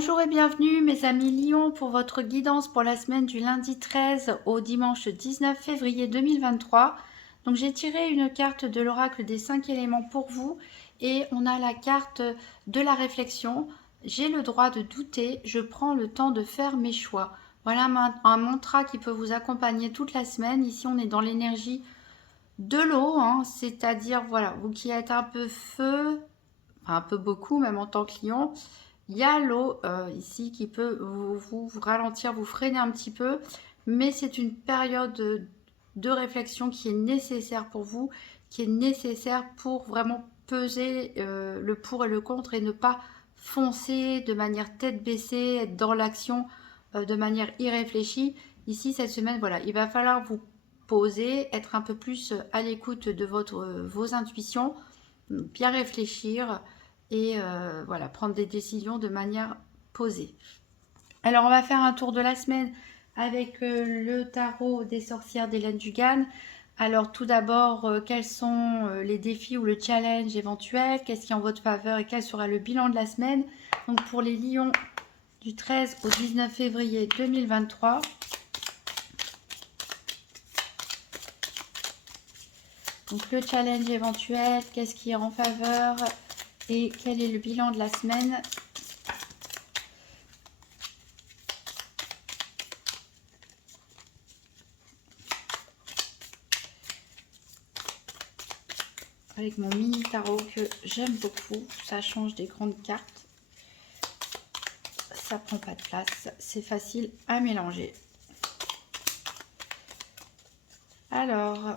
Bonjour et bienvenue mes amis Lion pour votre guidance pour la semaine du lundi 13 au dimanche 19 février 2023. Donc j'ai tiré une carte de l'oracle des 5 éléments pour vous et on a la carte de la réflexion. J'ai le droit de douter, je prends le temps de faire mes choix. Voilà un mantra qui peut vous accompagner toute la semaine. Ici on est dans l'énergie de l'eau, hein, c'est-à-dire voilà, vous qui êtes un peu feu, enfin, un peu beaucoup même en tant que lion. Il y a l'eau ici qui peut vous ralentir, vous freiner un petit peu, mais c'est une période de réflexion qui est nécessaire pour vous, qui est nécessaire pour vraiment peser le pour et le contre et ne pas foncer de manière tête baissée, être dans l'action de manière irréfléchie. Ici, cette semaine, voilà, il va falloir vous poser, être un peu plus à l'écoute de vos intuitions, bien réfléchir et voilà, prendre des décisions de manière posée. Alors, on va faire un tour de la semaine avec le tarot des sorcières d'Hélène Dugan. Alors, tout d'abord, quels sont les défis ou le challenge éventuel? Qu'est-ce qui est en votre faveur et quel sera le bilan de la semaine? Donc, pour les lions du 13 au 19 février 2023. Donc, le challenge éventuel, qu'est-ce qui est en faveur et quel est le bilan de la semaine? Avec mon mini tarot que j'aime beaucoup, ça change des grandes cartes, ça prend pas de place, c'est facile à mélanger. Alors,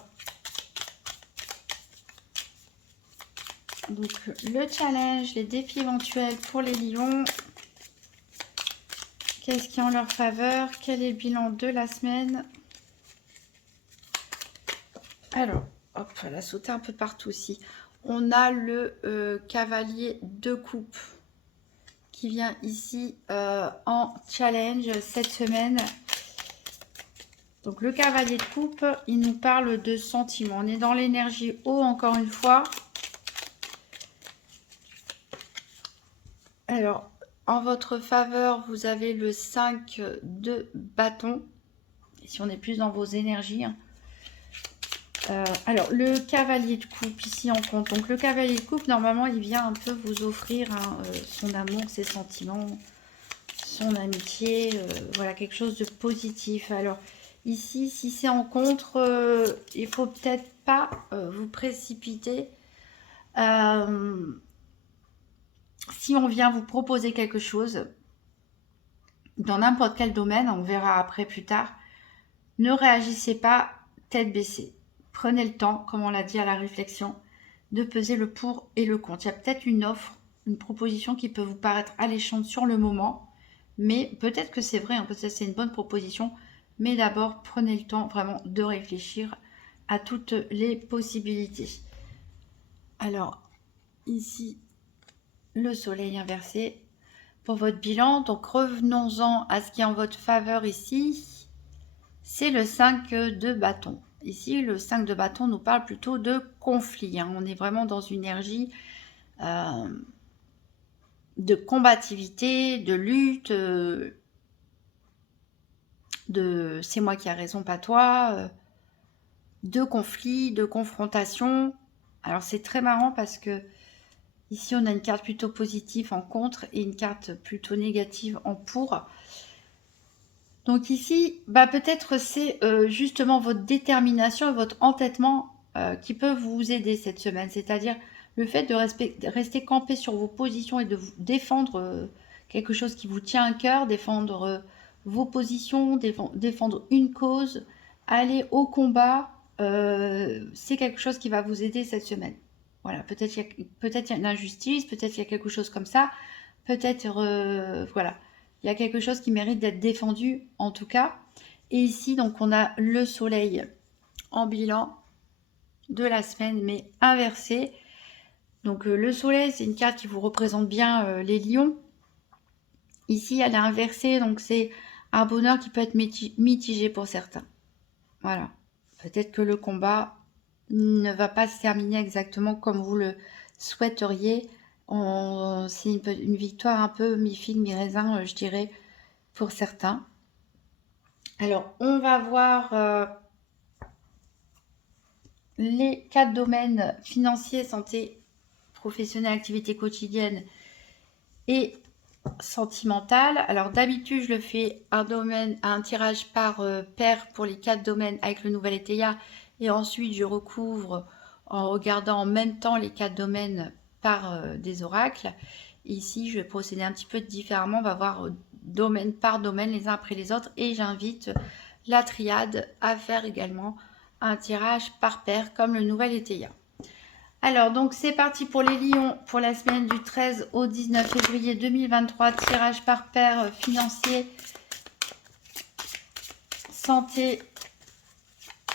donc le challenge, les défis éventuels pour les lions, qu'est-ce qui est en leur faveur, quel est le bilan de la semaine? Alors, hop, elle a sauté un peu partout aussi. On a le cavalier de coupe qui vient ici en challenge cette semaine. Donc le cavalier de coupe, il nous parle de sentiments. On est dans l'énergie eau encore une fois. Alors, en votre faveur, vous avez le 5 de bâton. Si on est plus dans vos énergies. Alors, le cavalier de coupe ici en compte. Donc le cavalier de coupe, normalement, il vient un peu vous offrir son amour, ses sentiments, son amitié. Voilà, quelque chose de positif. Alors, ici, si c'est en contre, il faut peut-être pas vous précipiter. Si on vient vous proposer quelque chose, dans n'importe quel domaine, on verra après plus tard, ne réagissez pas tête baissée. Prenez le temps, comme on l'a dit à la réflexion, de peser le pour et le contre. Il y a peut-être une offre, une proposition qui peut vous paraître alléchante sur le moment, mais peut-être que c'est vrai, hein, peut-être que c'est une bonne proposition, mais d'abord, prenez le temps vraiment de réfléchir à toutes les possibilités. Alors, ici, le soleil inversé pour votre bilan. Donc, revenons-en à ce qui est en votre faveur ici. C'est le 5 de bâton. Ici, le 5 de bâton nous parle plutôt de conflit. Hein. On est vraiment dans une énergie de combativité, de lutte, de c'est moi qui a raison, pas toi, de conflit, de confrontation. Alors, c'est très marrant parce que ici, on a une carte plutôt positive en contre et une carte plutôt négative en pour. Donc ici, bah peut-être c'est justement votre détermination et votre entêtement qui peut vous aider cette semaine. C'est-à-dire le fait de rester campé sur vos positions et de vous défendre quelque chose qui vous tient à cœur, défendre vos positions, défendre une cause, aller au combat, c'est quelque chose qui va vous aider cette semaine. Voilà, peut-être il y a une injustice, peut-être il y a quelque chose comme ça, peut-être, voilà. Il y a quelque chose qui mérite d'être défendu en tout cas. Et ici, donc, on a le soleil en bilan de la semaine, mais inversé. Donc, le soleil, c'est une carte qui vous représente bien les lions. Ici, elle est inversée, donc c'est un bonheur qui peut être mitigé pour certains. Voilà. Peut-être que le combat ne va pas se terminer exactement comme vous le souhaiteriez. C'est une victoire un peu mi-figue, mi-raisin, je dirais, pour certains. Alors, on va voir les 4 domaines financiers, santé, professionnelle, activité quotidienne et sentimentale. Alors, d'habitude, je le fais un tirage par paire pour les 4 domaines avec le nouvel ETIA. Et ensuite, je recouvre en regardant en même temps les 4 domaines par des oracles. Ici, je vais procéder un petit peu différemment. On va voir domaine par domaine, les uns après les autres. Et j'invite la triade à faire également un tirage par paire comme le nouvel ETIA. Alors, donc c'est parti pour les lions pour la semaine du 13 au 19 février 2023. Tirage par paire financier, santé,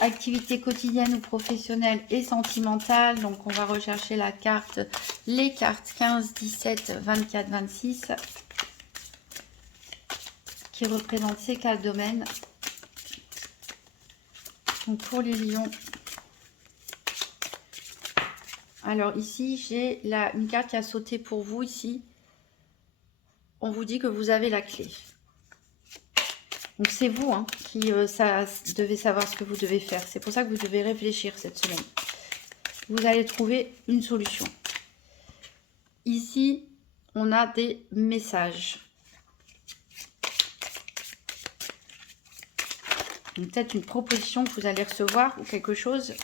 activité quotidienne ou professionnelle et sentimentale. Donc, on va rechercher les cartes 15, 17, 24, 26 qui représentent ces 4 domaines. Donc, pour les lions. Alors ici, j'ai une carte qui a sauté pour vous ici. On vous dit que vous avez la clé. Donc c'est vous qui devez savoir ce que vous devez faire. C'est pour ça que vous devez réfléchir cette semaine. Vous allez trouver une solution. Ici, on a des messages. Peut-être une proposition que vous allez recevoir ou quelque chose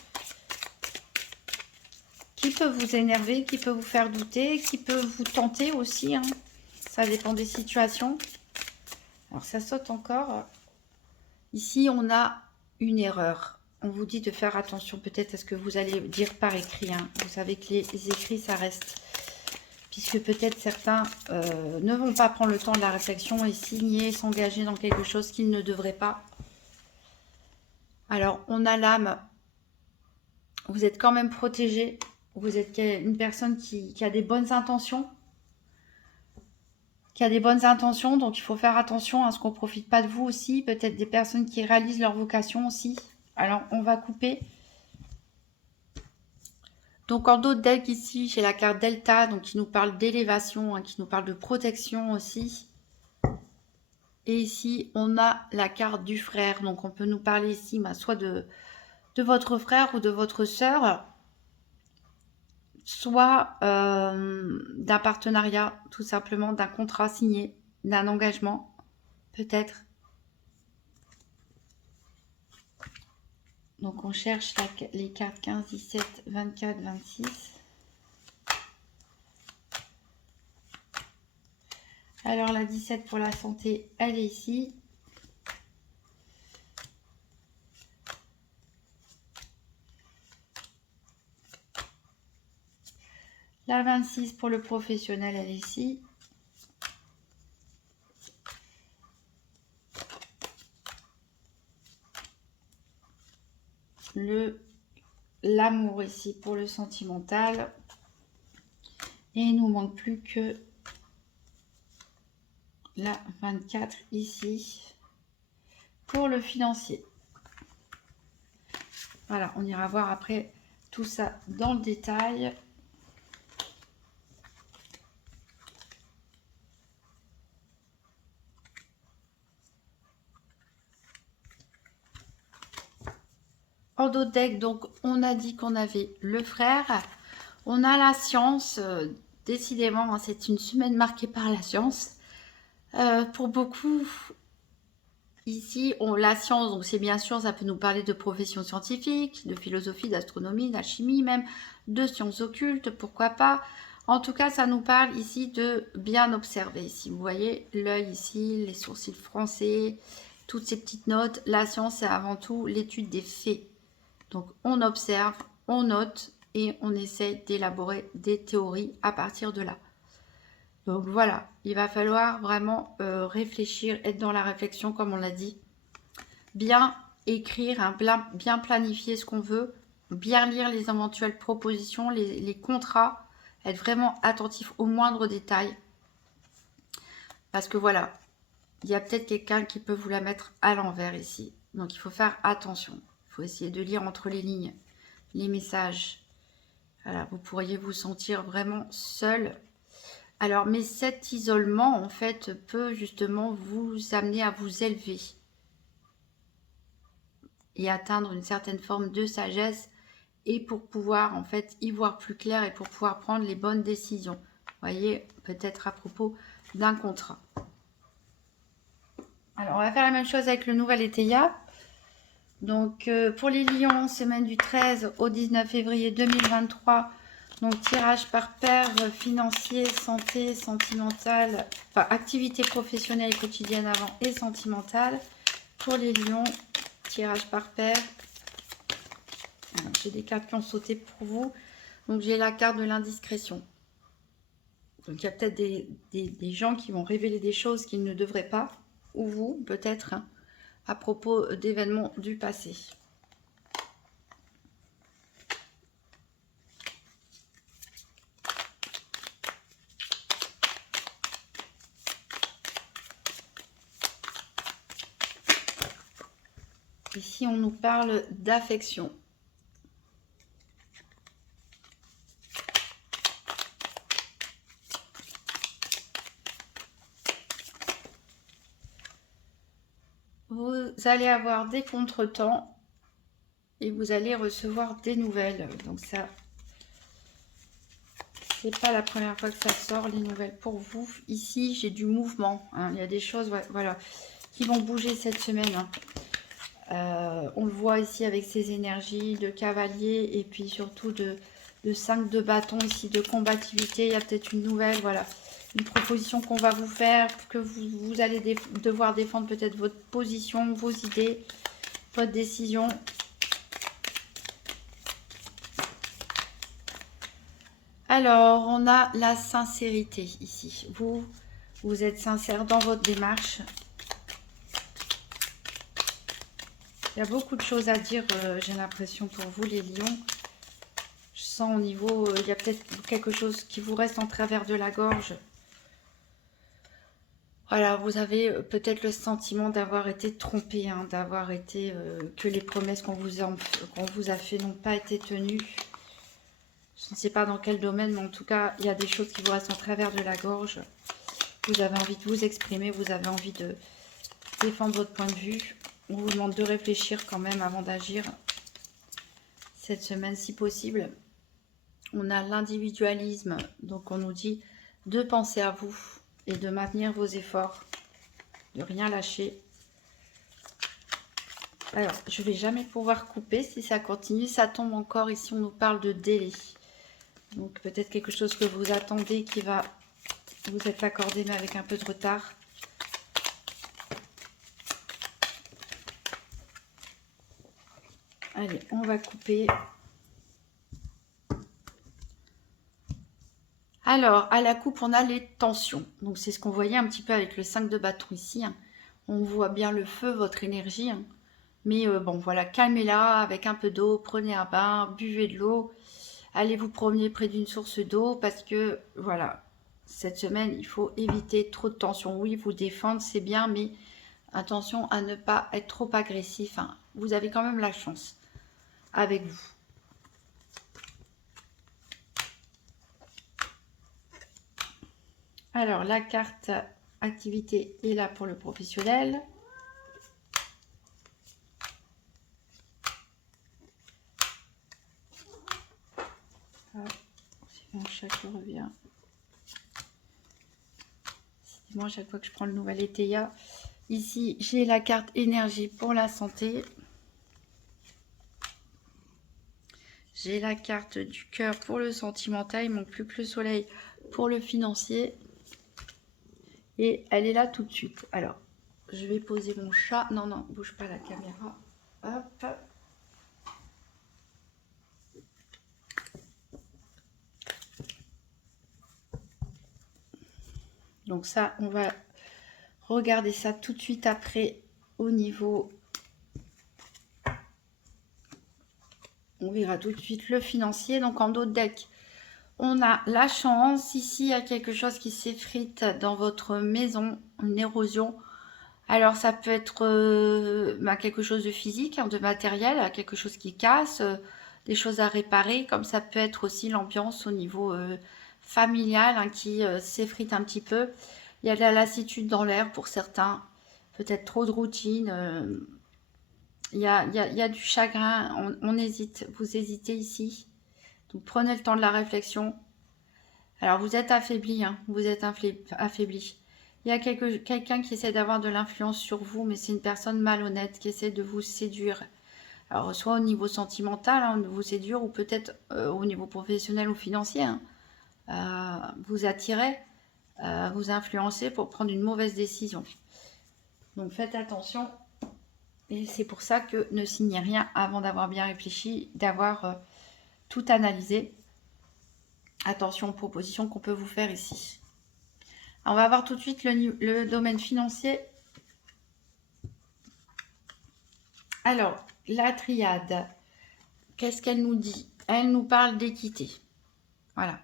qui peut vous énerver, qui peut vous faire douter, qui peut vous tenter aussi. Ça dépend des situations. Alors, ça saute encore. Ici, on a une erreur. On vous dit de faire attention peut-être à ce que vous allez dire par écrit. Vous savez que les écrits, ça reste. Puisque peut-être certains ne vont pas prendre le temps de la réflexion et signer, s'engager dans quelque chose qu'ils ne devraient pas. Alors, on a l'âme. Vous êtes quand même protégé. Vous êtes une personne qui a des bonnes intentions. Donc il faut faire attention à ce qu'on ne profite pas de vous aussi. Peut-être des personnes qui réalisent leur vocation aussi. Alors, on va couper. Donc, en d'autres decks ici, j'ai la carte Delta, donc qui nous parle d'élévation, qui nous parle de protection aussi. Et ici, on a la carte du frère. Donc, on peut nous parler ici soit de votre frère ou de votre sœur, soit d'un partenariat, tout simplement, d'un contrat signé, d'un engagement, peut-être. Donc, on cherche les cartes 15, 17, 24, 26. Alors, la 17 pour la santé, elle est ici. La 26 pour le professionnel, elle est ici. L'amour ici pour le sentimental. Et il nous manque plus que la 24 ici pour le financier. Voilà, on ira voir après tout ça dans le détail. En d'autres decks, donc on a dit qu'on avait le frère. On a la science. Décidément, c'est une semaine marquée par la science. Pour beaucoup, ici, la science, donc c'est bien sûr, ça peut nous parler de professions scientifiques, de philosophie, d'astronomie, d'alchimie même, de sciences occultes, pourquoi pas. En tout cas, ça nous parle ici de bien observer. Si vous voyez l'œil ici, les sourcils froncés, toutes ces petites notes, la science, c'est avant tout l'étude des faits. Donc, on observe, on note et on essaye d'élaborer des théories à partir de là. Donc voilà, il va falloir vraiment réfléchir, être dans la réflexion comme on l'a dit. Bien écrire, bien planifier ce qu'on veut, bien lire les éventuelles propositions, les contrats, être vraiment attentif aux moindres détails. Parce que voilà, il y a peut-être quelqu'un qui peut vous la mettre à l'envers ici. Donc il faut faire attention. Il faut essayer de lire entre les lignes, les messages. Voilà, vous pourriez vous sentir vraiment seul Alors, mais cet isolement, en fait, peut justement vous amener à vous élever et atteindre une certaine forme de sagesse, et pour pouvoir, en fait, y voir plus clair et pour pouvoir prendre les bonnes décisions. Vous voyez, peut-être à propos d'un contrat. Alors, on va faire la même chose avec le nouvel ETIA. Donc, pour les lions, semaine du 13 au 19 février 2023, donc tirage par paire, financier, santé, sentimentale, enfin activité professionnelle et quotidienne avant et sentimentale. Pour les lions, tirage par paire. J'ai des cartes qui ont sauté pour vous. Donc j'ai la carte de l'indiscrétion. Donc il y a peut-être des gens qui vont révéler des choses qu'ils ne devraient pas, ou vous peut-être, hein, à propos d'événements du passé. Ici, on nous parle d'affection. Vous allez avoir des contretemps et vous allez recevoir des nouvelles. Donc ça, c'est pas la première fois que ça sort, les nouvelles pour vous. Ici, j'ai du mouvement. Hein. Il y a des choses, ouais, voilà, qui vont bouger cette semaine. Hein. On le voit ici avec ces énergies de cavalier et puis surtout de 5 de bâton ici, de combativité. Il y a peut-être une nouvelle, voilà, une proposition qu'on va vous faire, que vous allez devoir défendre peut-être votre position, vos idées, votre décision. Alors, on a la sincérité ici. Vous êtes sincère dans votre démarche. Il y a beaucoup de choses à dire, j'ai l'impression, pour vous, les lions. Je sens au niveau, il y a peut-être quelque chose qui vous reste en travers de la gorge. Voilà, vous avez peut-être le sentiment d'avoir été trompé, hein, d'avoir été, que les promesses qu'on vous a fait n'ont pas été tenues. Je ne sais pas dans quel domaine, mais en tout cas, il y a des choses qui vous restent en travers de la gorge. Vous avez envie de vous exprimer, vous avez envie de défendre votre point de vue. On vous demande de réfléchir quand même avant d'agir cette semaine si possible. On a l'individualisme, donc on nous dit de penser à vous et de maintenir vos efforts, de rien lâcher. Alors, je ne vais jamais pouvoir couper si ça continue, ça tombe encore. Ici, on nous parle de délai. Donc peut-être quelque chose que vous attendez qui va vous être accordé, mais avec un peu de retard. Allez, on va couper. Alors, à la coupe, on a les tensions. Donc, c'est ce qu'on voyait un petit peu avec le 5 de bâton ici. Hein. On voit bien le feu, votre énergie. Hein. Mais bon, voilà, calmez-la avec un peu d'eau. Prenez un bain, buvez de l'eau. Allez vous promener près d'une source d'eau parce que, voilà, cette semaine, il faut éviter trop de tension. Oui, vous défendre, c'est bien, mais attention à ne pas être trop agressif. Hein. Vous avez quand même la chance avec vous. Alors, la carte activité est là pour le professionnel. C'est mon chat qui revient. C'est moi à chaque fois que je prends le nouvel ETIA. Ici, j'ai la carte énergie pour la santé. J'ai la carte du cœur pour le sentimental. Il manque plus que le soleil pour le financier. Et elle est là tout de suite. Alors, je vais poser mon chat. Non, non, bouge pas la caméra. Hop. Donc ça, on va regarder ça tout de suite après au niveau... On verra tout de suite le financier. Donc en dos de deck, on a la chance. Ici, il y a quelque chose qui s'effrite dans votre maison, une érosion. Alors ça peut être quelque chose de physique, hein, de matériel, quelque chose qui casse, des choses à réparer. Comme ça peut être aussi l'ambiance au niveau familiale hein, qui s'effrite un petit peu. Il y a de la lassitude dans l'air pour certains, peut-être trop de routine. Il y a du chagrin, on hésite, vous hésitez ici. Donc prenez le temps de la réflexion. Alors vous êtes affaibli, hein, vous êtes affaibli. Il y a quelqu'un qui essaie d'avoir de l'influence sur vous, mais c'est une personne malhonnête qui essaie de vous séduire. Alors soit au niveau sentimental, hein, de vous séduire, ou peut-être au niveau professionnel ou financier. Hein. Vous attirer, vous influencer pour prendre une mauvaise décision. Donc faites attention. Et c'est pour ça que ne signez rien avant d'avoir bien réfléchi, d'avoir tout analysé. Attention aux propositions qu'on peut vous faire ici. Alors, on va voir tout de suite le domaine financier. Alors, la triade, qu'est-ce qu'elle nous dit? Elle nous parle d'équité. Voilà.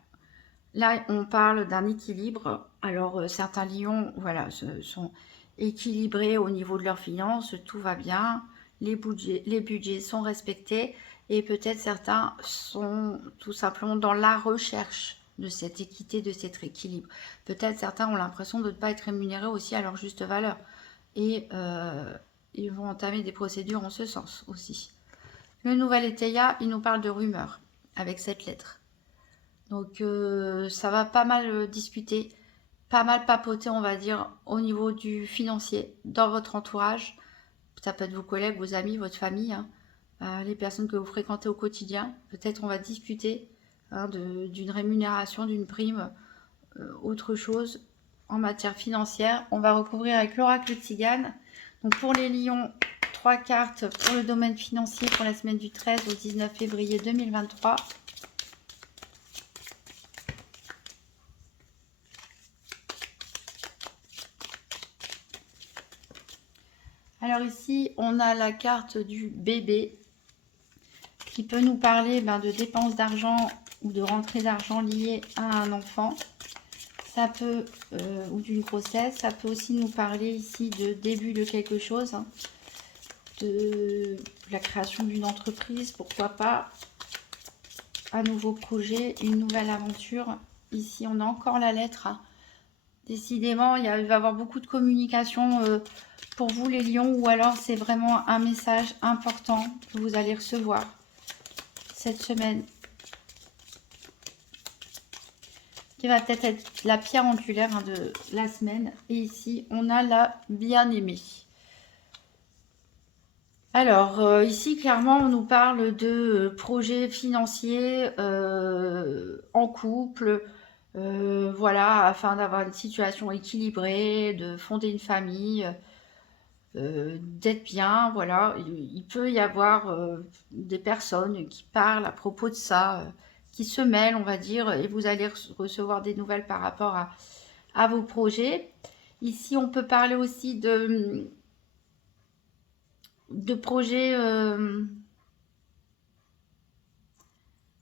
Là, on parle d'un équilibre. Alors, certains lions, voilà, sont équilibrés au niveau de leurs finances, tout va bien, les budgets sont respectés, et peut-être certains sont tout simplement dans la recherche de cette équité, de cet équilibre. Peut-être certains ont l'impression de ne pas être rémunérés aussi à leur juste valeur, et ils vont entamer des procédures en ce sens aussi. Le nouvel étaya, il nous parle de rumeurs, avec cette lettre. Donc ça va pas mal discuter, pas mal papoter, on va dire, au niveau du financier, dans votre entourage. Ça peut être vos collègues, vos amis, votre famille, hein, les personnes que vous fréquentez au quotidien. Peut-être on va discuter hein, d'une rémunération, d'une prime, autre chose en matière financière. On va recouvrir avec l'oracle Tzigane. Donc pour les lions, 3 cartes pour le domaine financier pour la semaine du 13 au 19 février 2023. Alors ici, on a la carte du bébé qui peut nous parler de dépenses d'argent ou de rentrée d'argent liées à un enfant. Ça peut, ou d'une grossesse, ça peut aussi nous parler ici de début de quelque chose, hein, de la création d'une entreprise, pourquoi pas, un nouveau projet, une nouvelle aventure. Ici, on a encore la lettre. Hein. Décidément, il va y avoir beaucoup de communication pour vous les lions, ou alors c'est vraiment un message important que vous allez recevoir cette semaine, qui va peut-être être la pierre angulaire hein, de la semaine. Et ici, on a la bien-aimée. Alors, ici, clairement, on nous parle de projets financiers en couple, voilà, afin d'avoir une situation équilibrée, de fonder une famille, d'être bien, voilà. Il peut y avoir des personnes qui parlent à propos de ça, qui se mêlent, on va dire, et vous allez recevoir des nouvelles par rapport à vos projets. Ici, on peut parler aussi de projets,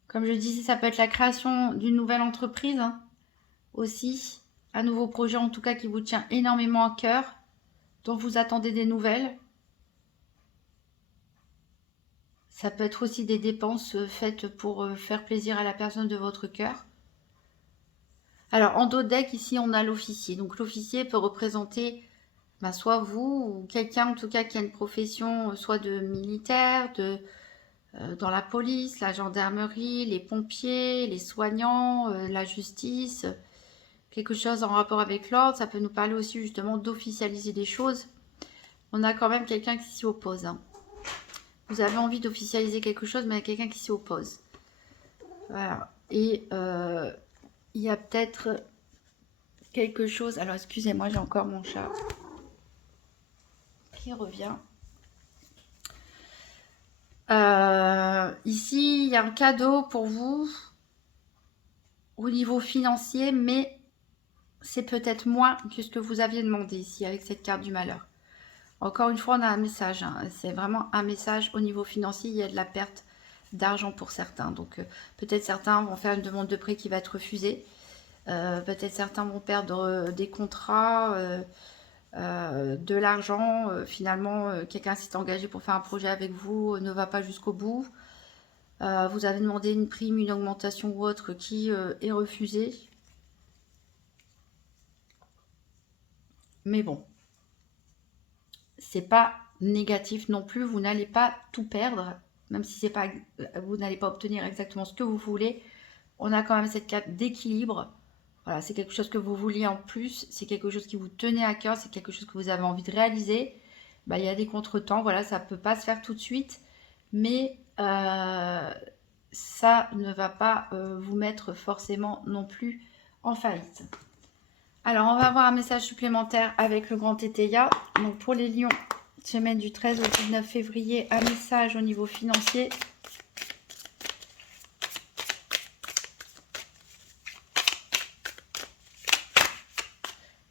comme je disais, ça peut être la création d'une nouvelle entreprise hein, aussi, un nouveau projet en tout cas qui vous tient énormément à cœur, dont vous attendez des nouvelles. Ça peut être aussi des dépenses faites pour faire plaisir à la personne de votre cœur. Alors, en dos de deck, ici, on a l'officier. Donc, l'officier peut représenter soit vous ou quelqu'un, en tout cas, qui a une profession, soit de militaire, dans la police, la gendarmerie, les pompiers, les soignants, la justice, quelque chose en rapport avec l'ordre. Ça peut nous parler aussi, justement, d'officialiser des choses. On a quand même quelqu'un qui s'y oppose. Hein. Vous avez envie d'officialiser quelque chose, mais il y a quelqu'un qui s'y oppose. Voilà. Et il y a peut-être quelque chose... Alors, excusez-moi, j'ai encore mon chat qui revient. Ici, il y a un cadeau pour vous au niveau financier, mais c'est peut-être moins que ce que vous aviez demandé ici avec cette carte du malheur. Encore une fois, on a un message. Hein. C'est vraiment un message au niveau financier. Il y a de la perte d'argent pour certains. Donc, peut-être certains vont faire une demande de prêt qui va être refusée. Peut-être certains vont perdre des contrats, de l'argent. Finalement, quelqu'un s'est engagé pour faire un projet avec vous, ne va pas jusqu'au bout. Vous avez demandé une prime, une augmentation ou autre qui est refusée. Mais bon, c'est pas négatif non plus. Vous n'allez pas tout perdre, même si c'est pas, vous n'allez pas obtenir exactement ce que vous voulez. On a quand même cette carte d'équilibre. Voilà, c'est quelque chose que vous vouliez en plus. C'est quelque chose qui vous tenait à cœur. C'est quelque chose que vous avez envie de réaliser. Bah, il y a des contretemps. Voilà, ça peut pas se faire tout de suite, mais ça ne va pas vous mettre forcément non plus en faillite. Alors, on va avoir un message supplémentaire avec le grand Tétéia. Donc, pour les lions, semaine du 13 au 19 février, un message au niveau financier.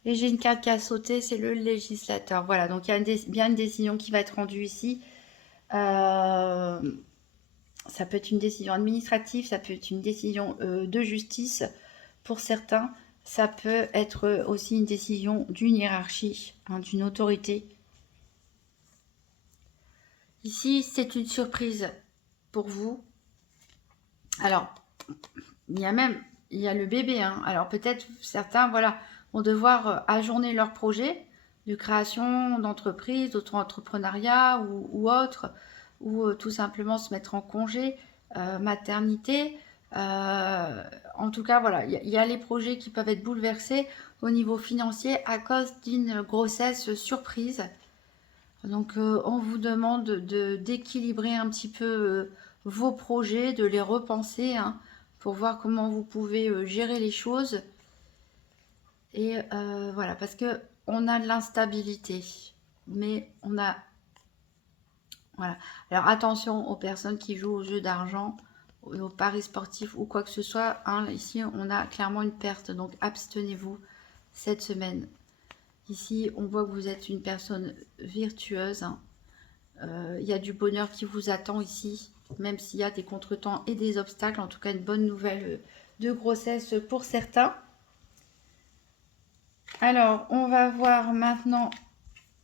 Et j'ai une carte qui a sauté, c'est le législateur. Voilà, donc il y a bien une décision qui va être rendue ici. Ça peut être une décision administrative, ça peut être une décision de justice pour certains. Ça peut être aussi une décision d'une hiérarchie, hein, d'une autorité. Ici, c'est une surprise pour vous. Alors, il y a le bébé. Hein. Alors, peut-être certains, voilà, vont devoir ajourner leur projet de création d'entreprise, d'auto-entrepreneuriat ou autre, ou tout simplement se mettre en congé, maternité. En tout cas, voilà, il y a les projets qui peuvent être bouleversés au niveau financier à cause d'une grossesse surprise. Donc, on vous demande d'équilibrer un petit peu vos projets, de les repenser, hein, pour voir comment vous pouvez gérer les choses. Et voilà, parce que on a de l'instabilité, mais on a... Voilà. Alors, attention aux personnes qui jouent aux jeux d'argent, aux paris sportifs ou quoi que ce soit. Hein, ici, on a clairement une perte, donc abstenez-vous cette semaine. Ici, on voit que vous êtes une personne virtueuse, hein. Il y a du bonheur qui vous attend ici, même s'il y a des contretemps et des obstacles. En tout cas, une bonne nouvelle de grossesse pour certains. Alors, on va voir maintenant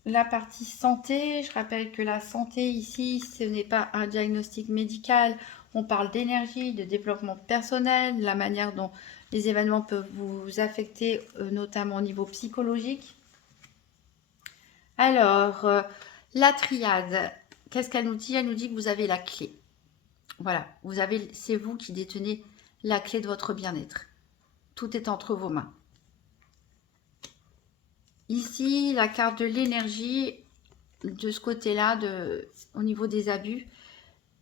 la partie santé. Je rappelle que la santé ici, ce n'est pas un diagnostic médical. On parle d'énergie, de développement personnel, de la manière dont les événements peuvent vous affecter, notamment au niveau psychologique. Alors, la triade, qu'est-ce qu'elle nous dit? Elle nous dit que vous avez la clé. Voilà, c'est vous qui détenez la clé de votre bien-être. Tout est entre vos mains. Ici, la carte de l'énergie, de ce côté-là, au niveau des abus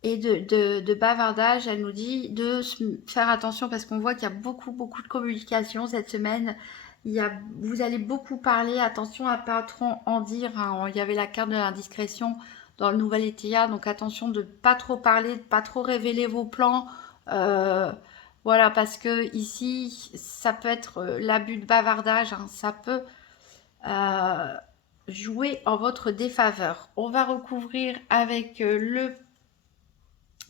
et de bavardage, elle nous dit de faire attention parce qu'on voit qu'il y a beaucoup de communication cette semaine. Vous allez beaucoup parler, attention à pas trop en dire, hein. Il y avait la carte de l'indiscrétion dans le nouvel ETA, donc attention de pas trop parler, de pas trop révéler vos plans. Voilà, parce que ici, ça peut être l'abus de bavardage, hein. Ça peut jouer en votre défaveur. On va recouvrir avec le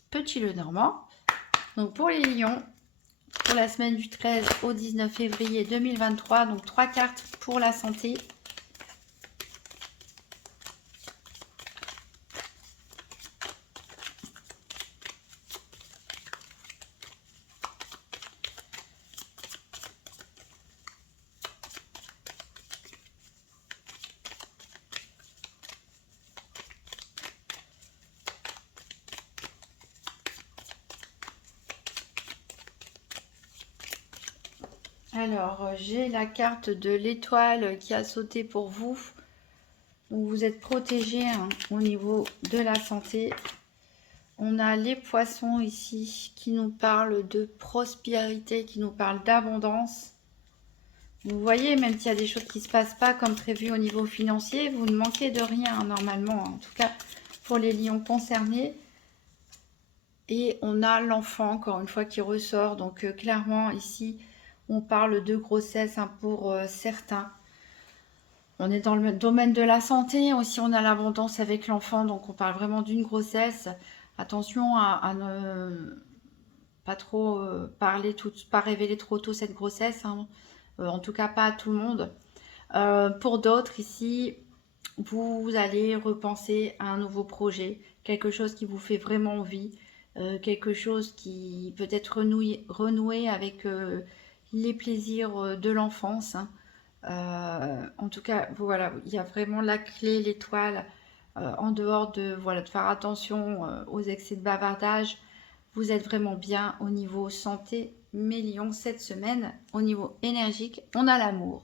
petit Lenormand. Donc pour les lions, pour la semaine du 13 au 19 février 2023, donc 3 cartes pour la santé. Alors, j'ai la carte de l'étoile qui a sauté pour vous. Donc, vous êtes protégé, hein, au niveau de la santé. On a les poissons ici qui nous parlent de prospérité, qui nous parlent d'abondance. Vous voyez, même s'il y a des choses qui ne se passent pas comme prévu au niveau financier, vous ne manquez de rien, hein, normalement. En tout cas, pour les lions concernés. Et on a l'enfant, encore une fois, qui ressort. Donc, clairement, ici, on parle de grossesse, hein, pour certains. On est dans le domaine de la santé. Aussi, on a l'abondance avec l'enfant. Donc, on parle vraiment d'une grossesse. Attention à ne pas trop parler, pas révéler trop tôt cette grossesse, hein. En tout cas, pas à tout le monde. Pour d'autres, ici, vous allez repenser à un nouveau projet. Quelque chose qui vous fait vraiment envie. quelque chose qui peut être renoué avec les plaisirs de l'enfance, hein. En tout cas, voilà, il y a vraiment la clé, l'étoile, en dehors de, voilà, de faire attention aux excès de bavardage. Vous êtes vraiment bien au niveau santé, mes lions, cette semaine. Au niveau énergique, on a l'amour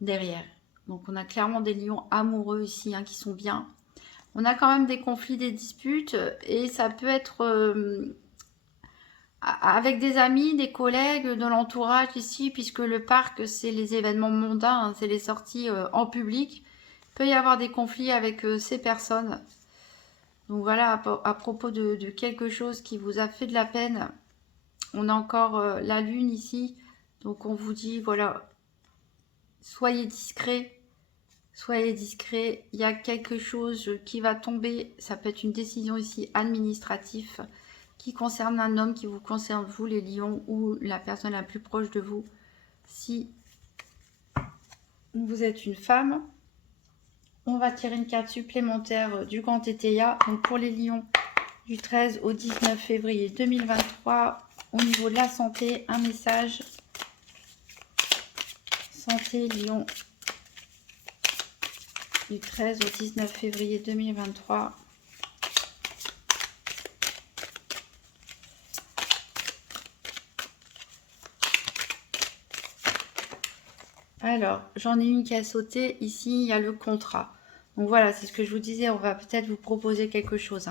derrière. Donc on a clairement des lions amoureux ici, hein, qui sont bien. On a quand même des conflits, des disputes, et ça peut être avec des amis, des collègues, de l'entourage ici, puisque le parc, c'est les événements mondains, hein, c'est les sorties en public. Il peut y avoir des conflits avec ces personnes. Donc voilà, à propos de quelque chose qui vous a fait de la peine, on a encore la lune ici. Donc on vous dit, voilà, soyez discret. Soyez discret, il y a quelque chose qui va tomber, ça peut être une décision ici administrative qui concerne un homme, qui vous concerne vous les lions, ou la personne la plus proche de vous. Si vous êtes une femme, on va tirer une carte supplémentaire du Grand Tétéia. Donc pour les lions, du 13 au 19 février 2023, au niveau de la santé, un message. Santé lion, du 13 au 19 février 2023. Alors, j'en ai une qui a sauté. Ici, il y a le contrat. Donc voilà, c'est ce que je vous disais. On va peut-être vous proposer quelque chose.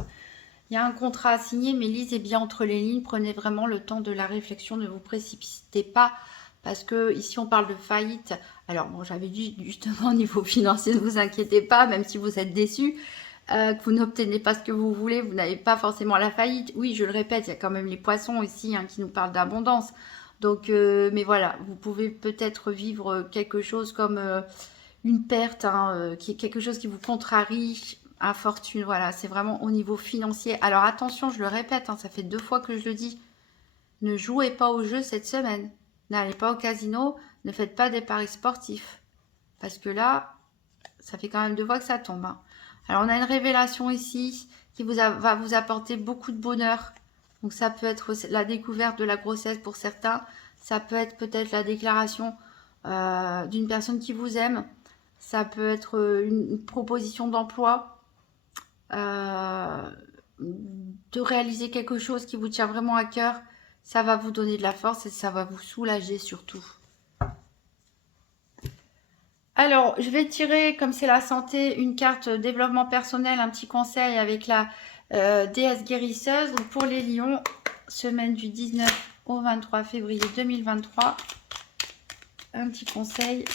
Il y a un contrat à signer, mais lisez bien entre les lignes. Prenez vraiment le temps de la réflexion. Ne vous précipitez pas. Parce que ici, on parle de faillite. Alors, bon, j'avais dit justement au niveau financier, ne vous inquiétez pas, même si vous êtes déçus, que vous n'obtenez pas ce que vous voulez, vous n'avez pas forcément la faillite. Oui, je le répète, il y a quand même les poissons ici, hein, qui nous parlent d'abondance. Donc, mais voilà, vous pouvez peut-être vivre quelque chose comme une perte, hein, qui est quelque chose qui vous contrarie, infortune. Voilà, c'est vraiment au niveau financier. Alors attention, je le répète, hein, ça fait 2 fois que je le dis. Ne jouez pas au jeu cette semaine. N'allez pas au casino. Ne faites pas des paris sportifs. Parce que là, ça fait quand même 2 fois que ça tombe, hein. Alors on a une révélation ici qui va vous apporter beaucoup de bonheur. Donc ça peut être la découverte de la grossesse pour certains. Ça peut être peut-être la déclaration d'une personne qui vous aime. Ça peut être une proposition d'emploi. De réaliser quelque chose qui vous tient vraiment à cœur. Ça va vous donner de la force et ça va vous soulager surtout. Alors, je vais tirer, comme c'est la santé, une carte développement personnel, un petit conseil avec la déesse guérisseuse. Donc pour les lions, semaine du 19 au 23 février 2023. Un petit conseil.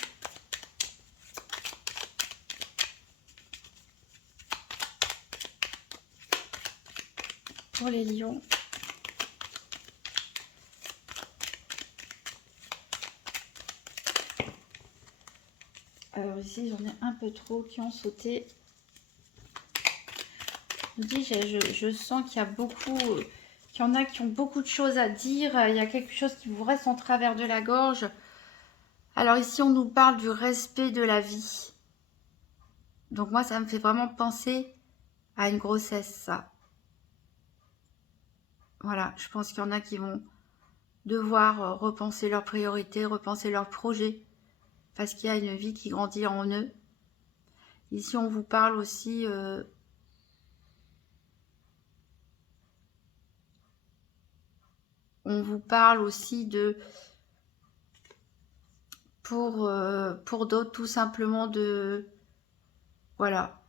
Pour les lions. Alors ici, j'en ai un peu trop qui ont sauté. Je dis, je sens qu'il y a beaucoup, qu'il y en a qui ont beaucoup de choses à dire. Il y a quelque chose qui vous reste en travers de la gorge. Alors ici, on nous parle du respect de la vie. Donc moi, ça me fait vraiment penser à une grossesse, ça. Voilà, je pense qu'il y en a qui vont devoir repenser leurs priorités, repenser leurs projets, parce qu'il y a une vie qui grandit en eux. Ici, on vous parle aussi de, pour d'autres, tout simplement de, voilà,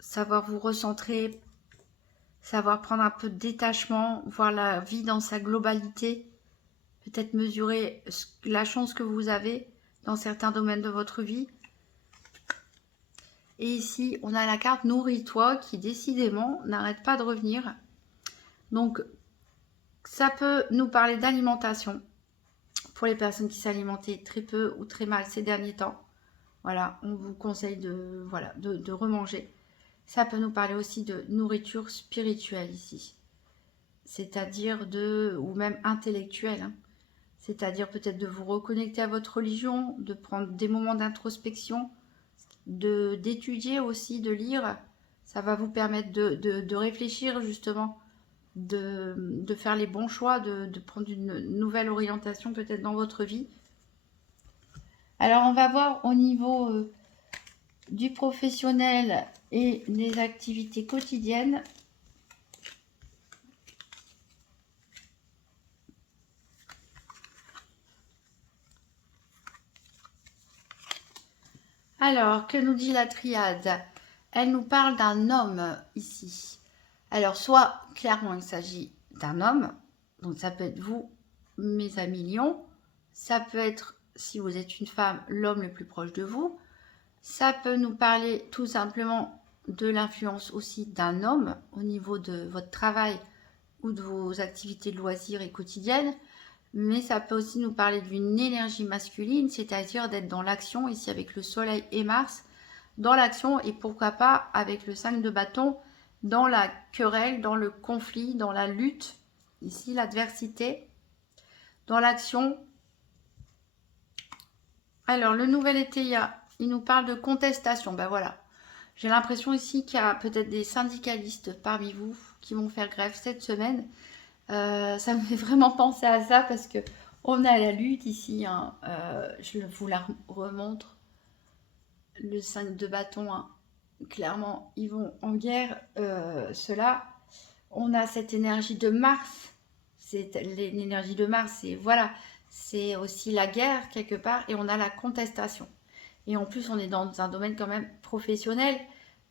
savoir vous recentrer, savoir prendre un peu de détachement, voir la vie dans sa globalité, peut-être mesurer la chance que vous avez dans certains domaines de votre vie. Et ici, on a la carte Nourris-toi qui décidément n'arrête pas de revenir. Donc, ça peut nous parler d'alimentation pour les personnes qui s'alimentaient très peu ou très mal ces derniers temps. Voilà, on vous conseille de remanger. Ça peut nous parler aussi de nourriture spirituelle ici. C'est-à-dire ou même intellectuelle, hein. C'est-à-dire peut-être de vous reconnecter à votre religion, de prendre des moments d'introspection, d'étudier aussi, de lire. Ça va vous permettre de réfléchir justement de faire les bons choix, de prendre une nouvelle orientation peut-être dans votre vie. Alors, on va voir au niveau du professionnel et des activités quotidiennes. Alors, que nous dit la triade? Elle nous parle d'un homme ici. Alors, soit clairement il s'agit d'un homme, donc ça peut être vous, mes amis lions, ça peut être, si vous êtes une femme, l'homme le plus proche de vous, ça peut nous parler tout simplement de l'influence aussi d'un homme au niveau de votre travail ou de vos activités de loisirs et quotidiennes, mais ça peut aussi nous parler d'une énergie masculine, c'est-à-dire d'être dans l'action, ici avec le soleil et Mars, dans l'action et pourquoi pas avec le 5 de bâton, dans la querelle, dans le conflit, dans la lutte, ici l'adversité, dans l'action. Alors le nouvel été, il nous parle de contestation, ben voilà. J'ai l'impression ici qu'il y a peut-être des syndicalistes parmi vous qui vont faire grève cette semaine. Ça me fait vraiment penser à ça parce que on a la lutte ici, hein. Je vous la remontre. Le 5 de bâton, hein. Clairement, ils vont en guerre, ceux-là. On a cette énergie de Mars. C'est l'énergie de Mars, c'est voilà, c'est aussi la guerre quelque part, et on a la contestation. Et en plus, on est dans un domaine quand même professionnel.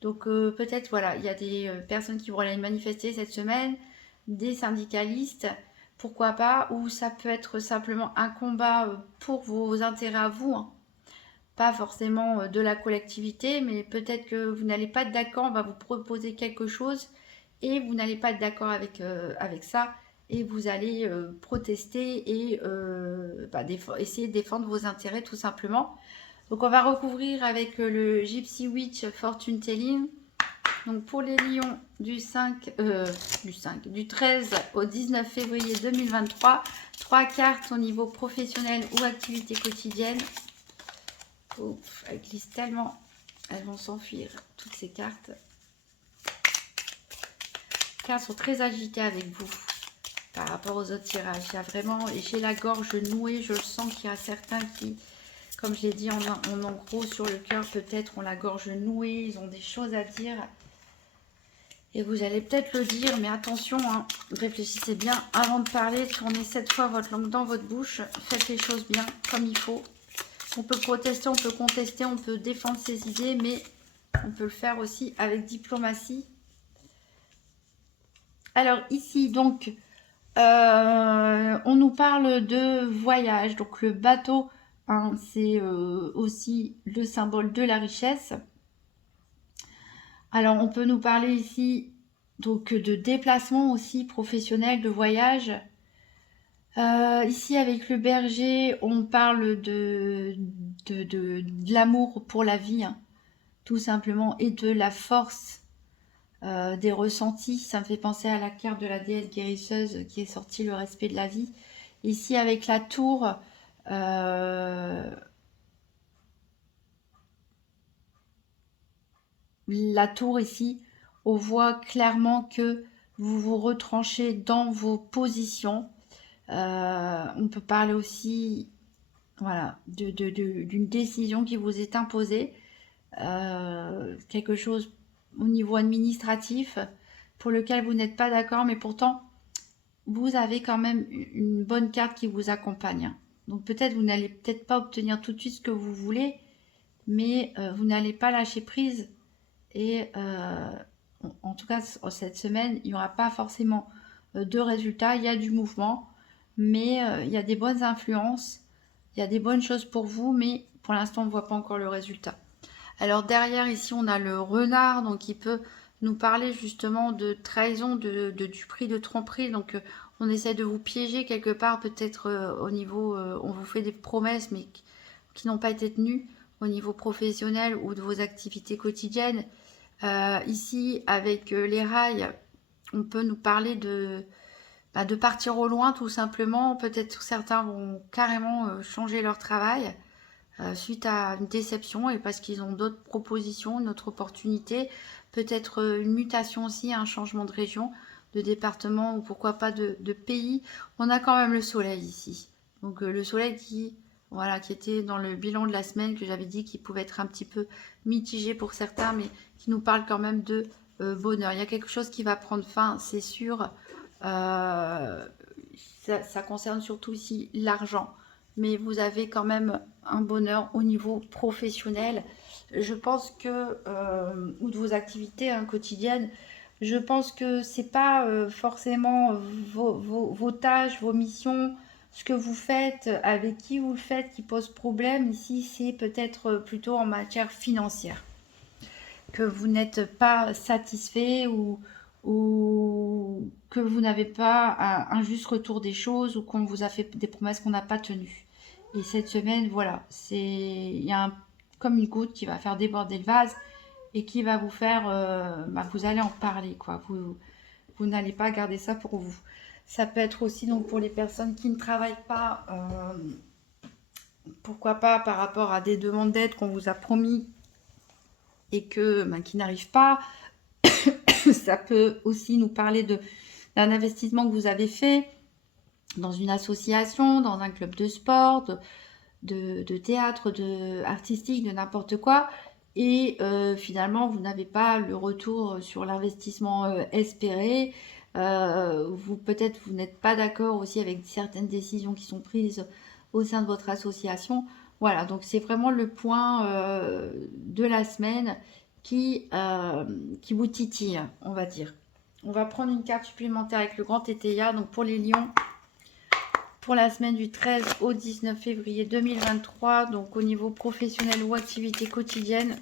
Donc peut-être, voilà, il y a des personnes qui vont aller manifester cette semaine, des syndicalistes, pourquoi pas, ou ça peut être simplement un combat pour vos intérêts à vous, hein. Pas forcément de la collectivité, mais peut-être que vous n'allez pas être d'accord, on va vous proposer quelque chose et vous n'allez pas être d'accord avec ça et vous allez protester et essayer de défendre vos intérêts tout simplement. Donc on va recouvrir avec le Gypsy Witch Fortune Telling. Donc pour les lions du 13 au 19 février 2023, 3 cartes au niveau professionnel ou activité quotidienne. Ouf, elles glissent tellement, elles vont s'enfuir, toutes ces cartes. Les cartes sont très agitées avec vous par rapport aux autres tirages. Il y a vraiment, j'ai la gorge nouée, je le sens qu'il y a certains qui, comme je l'ai dit en gros sur le cœur, peut-être ont la gorge nouée, ils ont des choses à dire. Et vous allez peut-être le dire, mais attention, hein, réfléchissez bien avant de parler, tournez 7 fois votre langue dans votre bouche, faites les choses bien, comme il faut. On peut protester, on peut contester, on peut défendre ses idées, mais on peut le faire aussi avec diplomatie. Alors ici, donc, on nous parle de voyage. Donc le bateau, hein, c'est aussi le symbole de la richesse. Alors on peut nous parler ici donc de déplacement aussi professionnel, de voyage. Ici avec le berger, on parle de l'amour pour la vie, hein, tout simplement, et de la force des ressentis. Ça me fait penser à la carte de la déesse guérisseuse qui est sortie, le respect de la vie. Ici avec la tour, ici, on voit clairement que vous vous retranchez dans vos positions. On peut parler aussi, voilà, d'une décision qui vous est imposée, quelque chose au niveau administratif pour lequel vous n'êtes pas d'accord, mais pourtant vous avez quand même une bonne carte qui vous accompagne. Donc peut-être vous n'allez peut-être pas obtenir tout de suite ce que vous voulez, mais vous n'allez pas lâcher prise. Et en tout cas, cette semaine, il n'y aura pas forcément de résultats. Il y a du mouvement, mais il y a des bonnes influences. Il y a des bonnes choses pour vous, mais pour l'instant, on ne voit pas encore le résultat. Alors derrière, ici, on a le renard, donc il peut nous parler justement de trahison, du prix de tromperie. Donc on essaie de vous piéger quelque part, peut-être au niveau, on vous fait des promesses, mais qui n'ont pas été tenues au niveau professionnel ou de vos activités quotidiennes. Ici, avec les rails, on peut nous parler de partir au loin tout simplement. Peut-être certains vont carrément changer leur travail suite à une déception et parce qu'ils ont d'autres propositions, une autre opportunité, peut-être une mutation aussi, un changement de région. de département ou pourquoi pas de pays. On a quand même le soleil ici. Donc le soleil qui, voilà, qui était dans le bilan de la semaine, que j'avais dit qu'il pouvait être un petit peu mitigé pour certains, mais qui nous parle quand même de bonheur. Il y a quelque chose qui va prendre fin, c'est sûr. Ça concerne surtout ici l'argent. Mais vous avez quand même un bonheur au niveau professionnel. Je pense que, ou de vos activités quotidiennes, je pense que c'est pas forcément vos tâches, vos missions, ce que vous faites, avec qui vous le faites qui pose problème. Ici, c'est peut-être plutôt en matière financière que vous n'êtes pas satisfait ou que vous n'avez pas un juste retour des choses ou qu'on vous a fait des promesses qu'on n'a pas tenues. Et cette semaine, voilà, il y a comme une goutte qui va faire déborder le vase et qui va vous faire, vous allez en parler, quoi. Vous n'allez pas garder ça pour vous. Ça peut être aussi donc pour les personnes qui ne travaillent pas, pourquoi pas par rapport à des demandes d'aide qu'on vous a promis et qui n'arrivent pas. Ça peut aussi nous parler d'un investissement que vous avez fait dans une association, dans un club de sport, de théâtre, artistique, de n'importe quoi. Et finalement, vous n'avez pas le retour sur l'investissement espéré. Peut-être vous n'êtes pas d'accord aussi avec certaines décisions qui sont prises au sein de votre association. Voilà, donc c'est vraiment le point de la semaine qui vous titille, on va dire. On va prendre une carte supplémentaire avec le grand TTIA. Donc pour les lions, pour la semaine du 13 au 19 février 2023, donc au niveau professionnel ou activité quotidienne.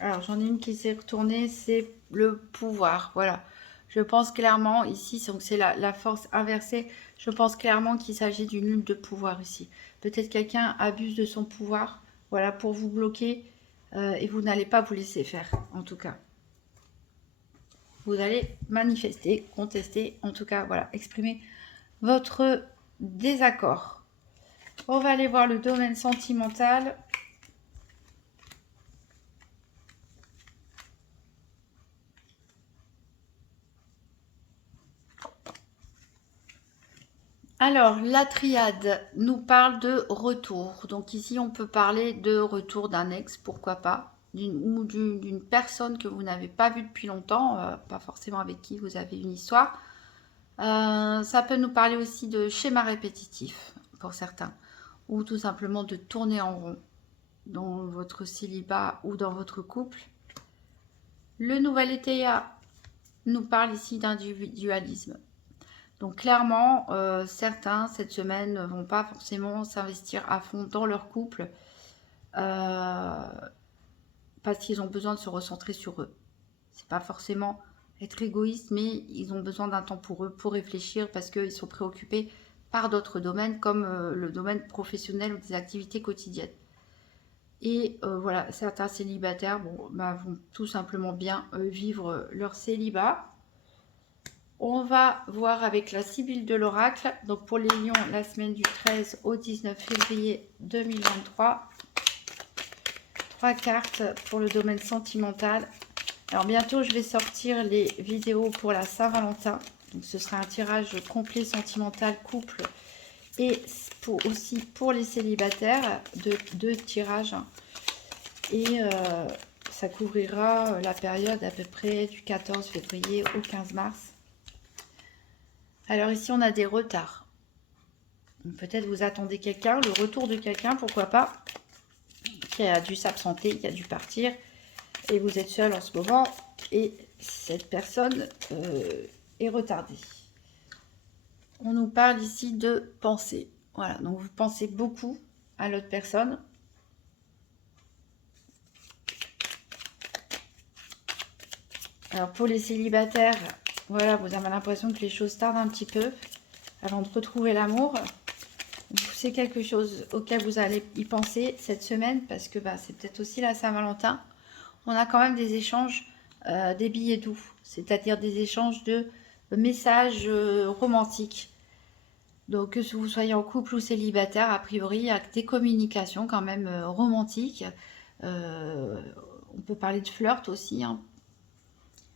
Alors, j'en ai une qui s'est retournée, c'est le pouvoir. Voilà. Je pense clairement, ici, c'est la force inversée. Je pense clairement qu'il s'agit d'une lutte de pouvoir ici. Peut-être quelqu'un abuse de son pouvoir, voilà, pour vous bloquer. Et vous n'allez pas vous laisser faire, en tout cas. Vous allez manifester, contester, en tout cas, voilà, exprimer votre désaccord. On va aller voir le domaine sentimental. Alors, la triade nous parle de retour. Donc ici, on peut parler de retour d'un ex, pourquoi pas, ou d'une personne que vous n'avez pas vue depuis longtemps, pas forcément avec qui vous avez une histoire. Ça peut nous parler aussi de schéma répétitif pour certains, ou tout simplement de tourner en rond dans votre célibat ou dans votre couple. Le nouvel ETA nous parle ici d'individualisme. Donc clairement, certains, cette semaine, ne vont pas forcément s'investir à fond dans leur couple parce qu'ils ont besoin de se recentrer sur eux. C'est pas forcément être égoïste, mais ils ont besoin d'un temps pour eux, pour réfléchir, parce qu'ils sont préoccupés par d'autres domaines, comme le domaine professionnel ou des activités quotidiennes. Et voilà, certains célibataires vont tout simplement bien vivre leur célibat. On va voir avec la Sibylle de l'Oracle. Donc pour les lions, la semaine du 13 au 19 février 2023. 3 cartes pour le domaine sentimental. Alors bientôt, je vais sortir les vidéos pour la Saint-Valentin. Donc ce sera un tirage complet sentimental couple. Et aussi pour les célibataires, deux tirages. Et ça couvrira la période à peu près du 14 février au 15 mars. Alors ici, on a des retards. Peut-être vous attendez quelqu'un, le retour de quelqu'un, pourquoi pas, qui a dû s'absenter, qui a dû partir, et vous êtes seul en ce moment, et cette personne est retardée. On nous parle ici de penser. Voilà, donc vous pensez beaucoup à l'autre personne. Alors pour les célibataires, voilà, vous avez l'impression que les choses tardent un petit peu. avant de retrouver l'amour. C'est quelque chose auquel vous allez y penser cette semaine parce que c'est peut-être aussi la Saint-Valentin. On a quand même des échanges, des billets doux, c'est-à-dire des échanges de messages romantiques. Donc que vous soyez en couple ou célibataire, a priori, il y a des communications quand même romantiques. On peut parler de flirt aussi, hein.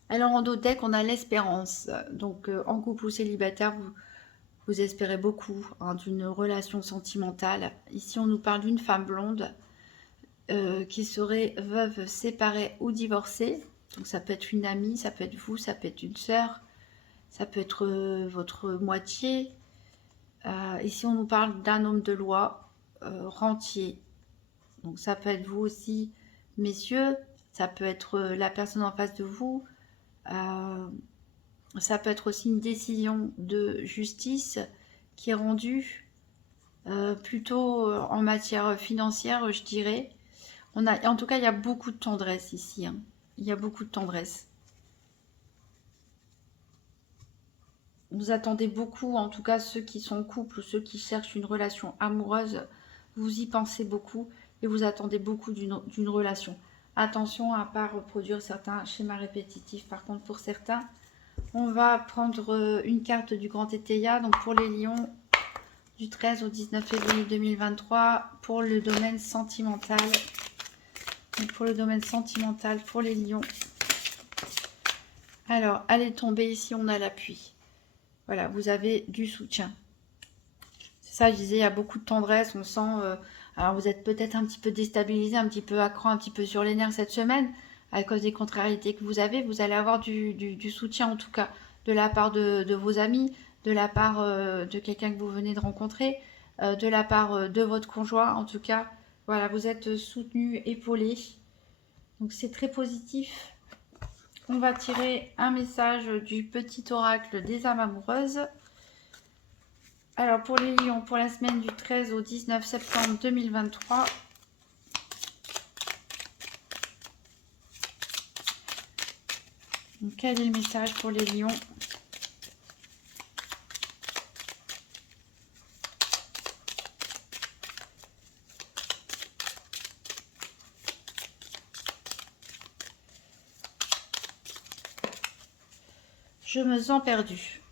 Alors en dos deck, on a l'espérance. Donc en couple ou célibataire, vous espérez beaucoup d'une relation sentimentale. Ici, on nous parle d'une femme blonde qui serait veuve, séparée ou divorcée. Donc ça peut être une amie, ça peut être vous, ça peut être une sœur, ça peut être votre moitié. Ici, on nous parle d'un homme de loi rentier. Donc ça peut être vous aussi, messieurs. Ça peut être la personne en face de vous. Ça peut être aussi une décision de justice qui est rendue plutôt en matière financière, je dirais. En tout cas, il y a beaucoup de tendresse ici, hein. Il y a beaucoup de tendresse. Vous attendez beaucoup, en tout cas ceux qui sont en couple ou ceux qui cherchent une relation amoureuse, vous y pensez beaucoup et vous attendez beaucoup d'une relation. Attention à ne pas reproduire certains schémas répétitifs. Par contre, pour certains, on va prendre une carte du Grand Étéia. Donc pour les lions, du 13 au 19 février 2023, pour le domaine sentimental. Donc pour le domaine sentimental, pour les lions. Alors, elle est tombée ici, on a l'appui. Voilà, vous avez du soutien. C'est ça, je disais, il y a beaucoup de tendresse. On sent... alors, vous êtes peut-être un petit peu déstabilisé, un petit peu à cran, un petit peu sur les nerfs cette semaine. À cause des contrariétés que vous avez, vous allez avoir du soutien, en tout cas, de la part de vos amis, de la part de quelqu'un que vous venez de rencontrer, de la part de votre conjoint. En tout cas, voilà, vous êtes soutenu, épaulé. Donc, c'est très positif. On va tirer un message du petit oracle des âmes amoureuses. Alors pour les lions, pour la semaine du 13 au 19 septembre 2023. Donc, quel est le message pour les lions? Je me sens perdu.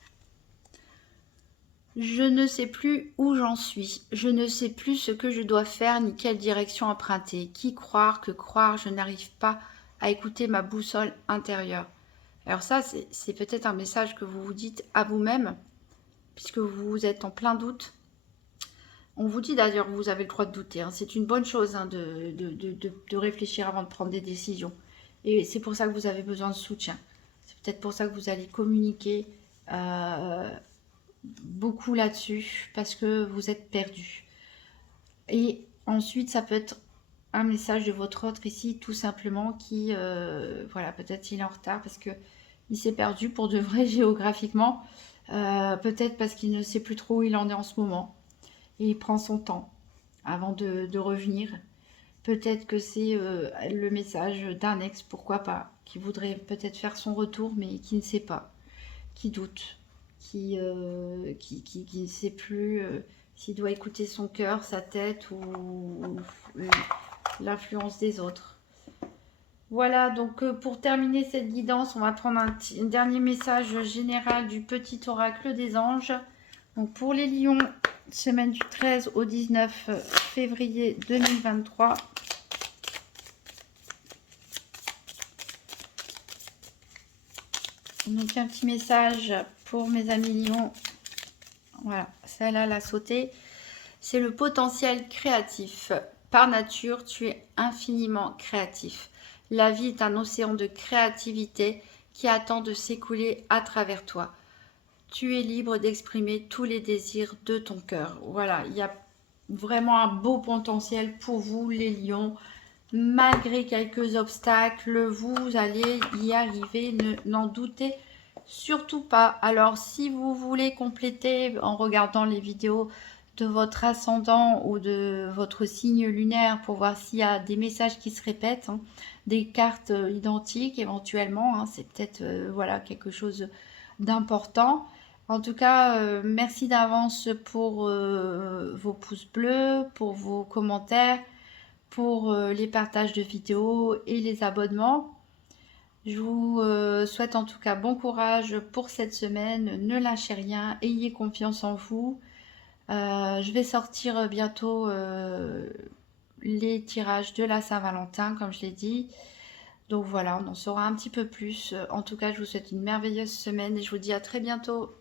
Je ne sais plus où j'en suis. Je ne sais plus ce que je dois faire ni quelle direction emprunter. Qui croire, que croire, je n'arrive pas à écouter ma boussole intérieure. Alors ça, c'est peut-être un message que vous vous dites à vous-même, puisque vous êtes en plein doute. On vous dit d'ailleurs que vous avez le droit de douter, hein. C'est une bonne chose, hein, de réfléchir avant de prendre des décisions. Et c'est pour ça que vous avez besoin de soutien. C'est peut-être pour ça que vous allez communiquer beaucoup là-dessus, parce que vous êtes perdu. Et ensuite, ça peut être un message de votre autre ici, tout simplement, qui, voilà, peut-être il est en retard parce que il s'est perdu pour de vrai géographiquement. Peut-être parce qu'il ne sait plus trop où il en est en ce moment. Et il prend son temps avant de revenir. Peut-être que c'est le message d'un ex, pourquoi pas, qui voudrait peut-être faire son retour, mais qui ne sait pas, qui doute, qui ne sait plus s'il doit écouter son cœur, sa tête ou l'influence des autres. Voilà, donc pour terminer cette guidance, on va prendre un dernier message général du petit oracle des anges. Donc pour les lions, semaine du 13 au 19 février 2023. Donc un petit message pour mes amis lions. Voilà, celle-là, la sautée. C'est le potentiel créatif. Par nature, tu es infiniment créatif. La vie est un océan de créativité qui attend de s'écouler à travers toi. Tu es libre d'exprimer tous les désirs de ton cœur. Voilà, il y a vraiment un beau potentiel pour vous, les lions. Malgré quelques obstacles, vous allez y arriver, n'en doutez surtout pas. Alors, si vous voulez compléter en regardant les vidéos de votre ascendant ou de votre signe lunaire pour voir s'il y a des messages qui se répètent, hein, des cartes identiques éventuellement, hein, c'est peut-être voilà, quelque chose d'important. En tout cas, merci d'avance pour vos pouces bleus, pour vos commentaires, pour les partages de vidéos et les abonnements. Je vous souhaite en tout cas bon courage pour cette semaine. Ne lâchez rien, ayez confiance en vous. Je vais sortir bientôt les tirages de la Saint-Valentin, comme je l'ai dit. Donc voilà, on en saura un petit peu plus. En tout cas, je vous souhaite une merveilleuse semaine et je vous dis à très bientôt.